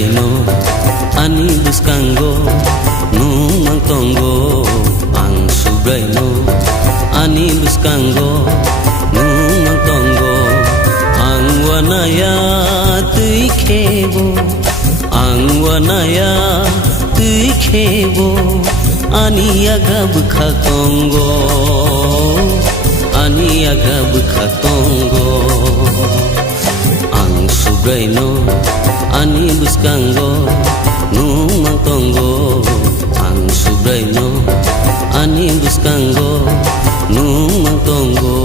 subraino ani buskango numang tonggo ang subraino ani buskango numang tonggo ang wanaya tuikebo ang wanaya tuikebo ani agab khatongo ani agab khatongo ang subraino ani buskango numang tonggo ang subraino ani buskango numang tonggo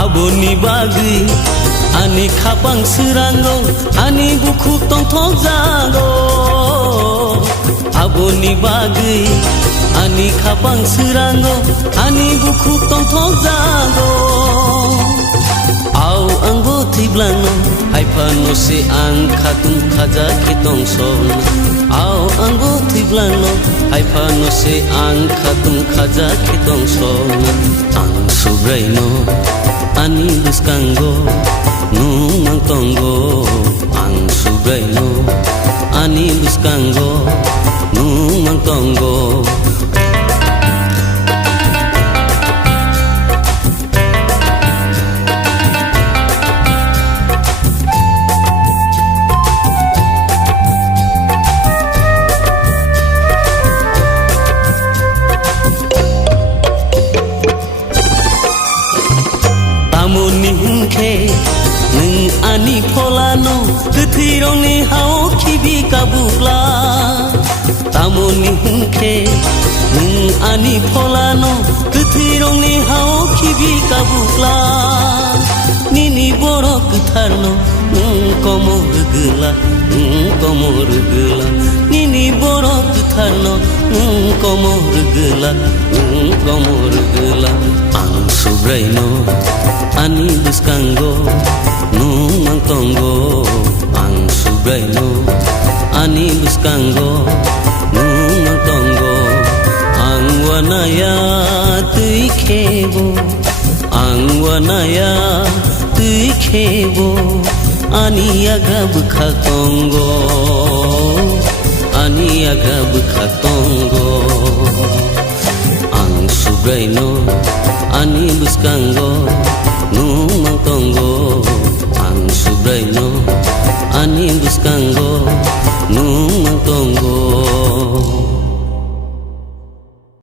Aboni bagi ani khapang sirango ani buku tong thong jago aboni bagi ani khapang sirango ani buku tong thong jago au anggo tiblano haipano se ang khatum khaja kitong son au anggo tiblano haipano se ang khatum khaja kitong son ang subraino ani buskango numang tonggo ang subraino ani buskango numang tonggo Amoni hungke nung ani polano ketirong ni hao kibi kabula tamoni hungke nung ani polano ketirong ni hao kibi kabula nini borok tharno komor gela nini borok tharno komor gela ang subraino ani buskango numang tonggo ang subraino ani buskango numang tonggo ang wanaya tuikebo ang wanaya tuikebo ani agab khatongo ani agab khatongo ang subraino ani buskango